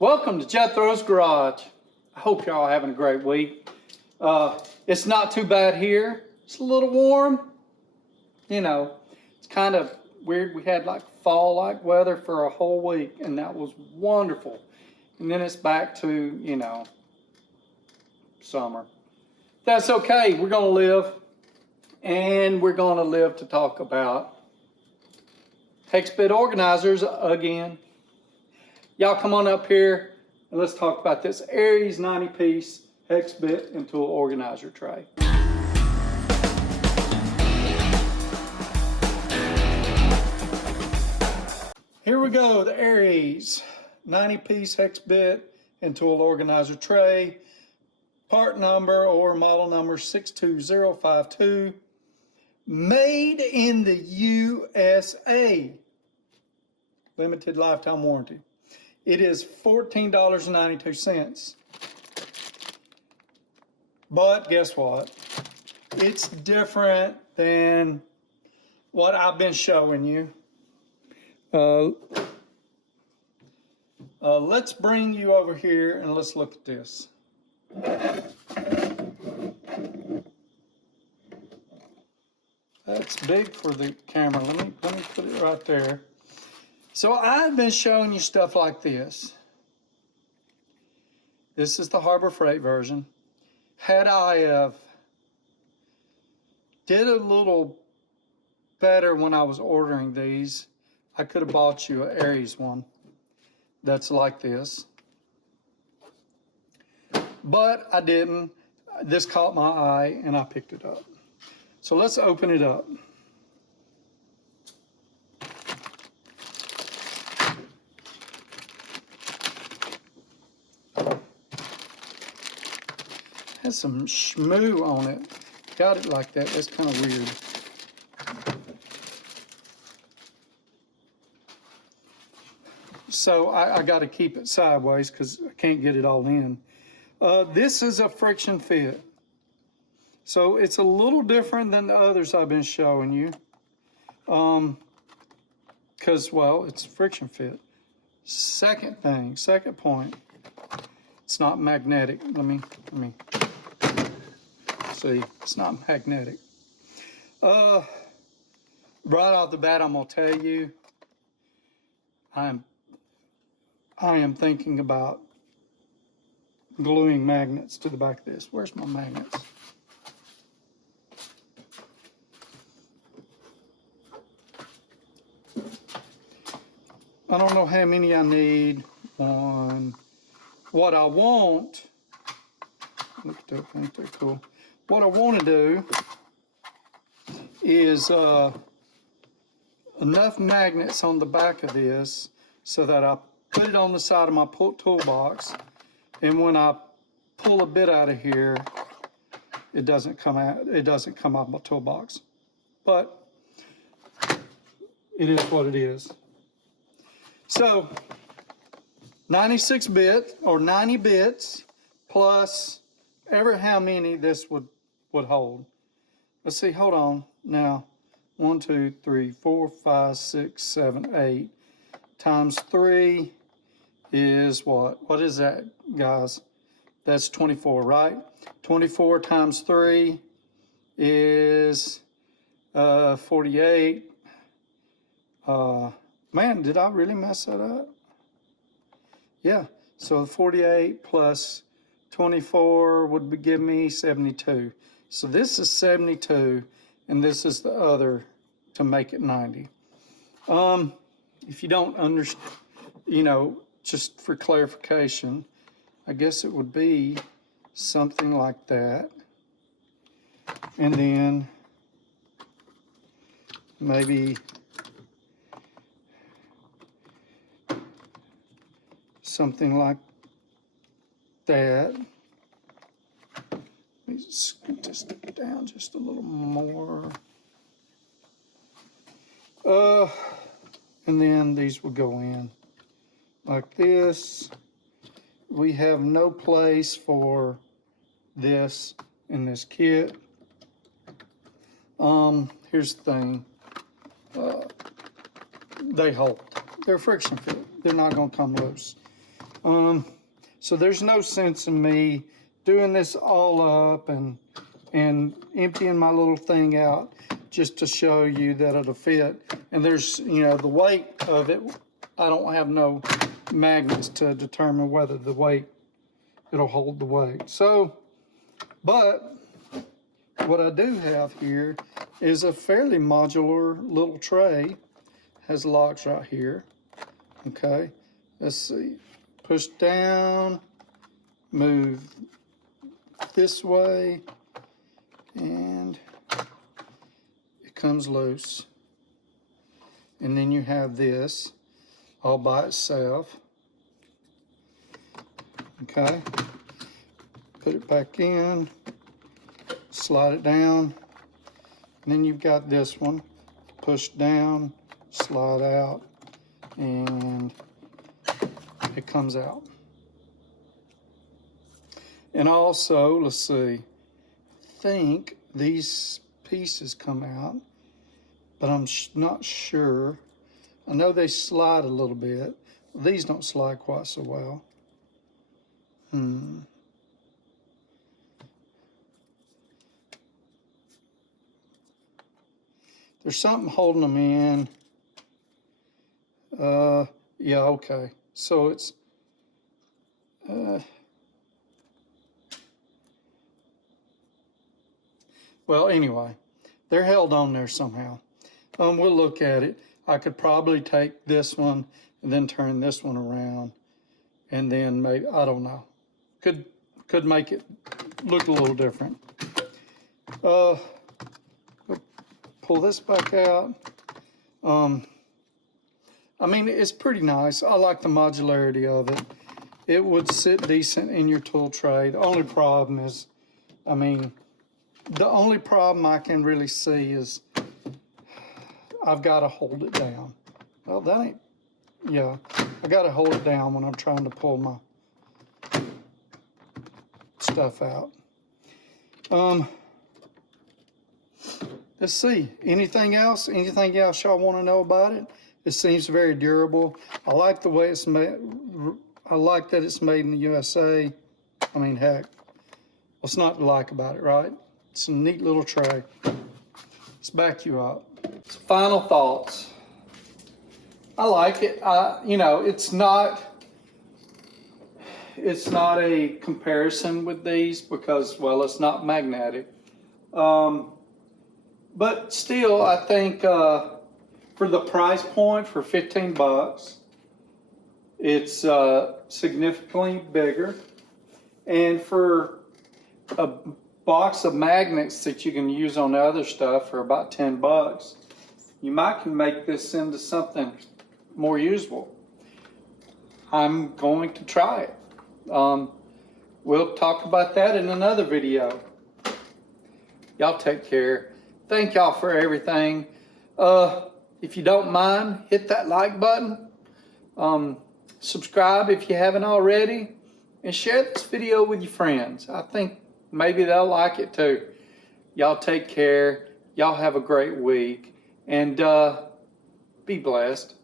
Welcome to Jethro's Garage. I hope y'all are having a great week. It's not too bad here. It's a little warm. You know, it's kind of weird. We had like fall-like weather for a whole week, and that was wonderful. And then it's back to, you know, summer. That's okay. We're going to live, and we're going to live to talk about hex bit organizers again. Y'all come on up here and let's talk about this Aries 90-piece hex bit and tool organizer tray. Here we go, the Aries 90-piece hex bit and tool organizer tray. Part number or model number 62052. Made in the USA. Limited lifetime warranty. It is $14.92. But guess what? It's different than what I've been showing you. Let's bring you over here and let's look at this. That's big for the camera. Let me put it right there. So I've been showing you stuff like this. This is the Harbor Freight version. Had I have did a little better when I was ordering these, I could have bought you an Aries one that's like this. But I didn't. This caught my eye and I picked it up. So let's open it up. Has some schmoo on it. Got it like that. That's kind of weird. So I got to keep it sideways because I can't get it all in. This is a friction fit. So it's a little different than the others I've been showing you. Because, well, it's friction fit. Second point, it's not magnetic. Let me see, it's not magnetic. Right off the bat, I'm gonna tell you, I am thinking about gluing magnets to the back of this. Where's my magnets? I don't know how many I need on. What I want, look at that, ain't that cool? What I want to do is enough magnets on the back of this so that I put it on the side of my toolbox, and when I pull a bit out of here, it doesn't come out. It doesn't come out of my toolbox, but it is what it is. So 96 bit or 90 bits plus ever how many this would hold. Let's see, hold on. Now, 1, 2, 3, 4, 5, 6, 7, 8 times 3 is what? What is that, guys? That's 24, right? 24 times 3 is 48. Man, did I really mess that up? Yeah, so 48 plus 24 would give me 72. So this is 72, and this is the other to make it 90. If you don't understand, you know, just for clarification, I guess it would be something like that. And then maybe something like that. Let me scoot this down just a little more. And then these will go in like this. We have no place for this in this kit. Here's the thing. They hold. They're friction fit. They're not going to come loose. So there's no sense in me doing this all up and emptying my little thing out just to show you that it'll fit. And there's, you know, the weight of it, I don't have no magnets to determine whether the weight, it'll hold the weight. So, but what I do have here is a fairly modular little tray. Has locks right here. Okay, let's see. Push down, move this way, and it comes loose. And then you have this all by itself. Okay, put it back in, slide it down, and then you've got this one. Push down, slide out, and it comes out. And also, let's see, I think these pieces come out, but I'm not sure. I know they slide a little bit. These don't slide quite so well. There's something holding them in. Yeah, okay. So it's, well, anyway, they're held on there somehow. We'll look at it. I could probably take this one and then turn this one around, and then maybe, I don't know. Could make it look a little different. Pull this back out. I mean, it's pretty nice. I like the modularity of it. It would sit decent in your tool tray. The only problem is, I mean, the only problem I can really see is I've got to hold it down. Well, that ain't, yeah, I got to hold it down when I'm trying to pull my stuff out. Let's see, anything else? Anything else y'all want to know about it? It seems very durable. I like the way it's made. I like that it's made in the USA. I mean, heck, what's not to like about it, right? It's a neat little tray. Let's back you up. Final thoughts. I like it. You know, it's not a comparison with these because, well, it's not magnetic. But still, I think for the price point, for 15 bucks, it's significantly bigger. And for a box of magnets that you can use on other stuff for about 10 bucks, you might can make this into something more usable. I'm going to try it. We'll talk about that in another video. Y'all take care. Thank y'all for everything. If you don't mind, hit that like button. Subscribe if you haven't already. And share this video with your friends. I think maybe they'll like it too. Y'all take care. Y'all have a great week. And be blessed.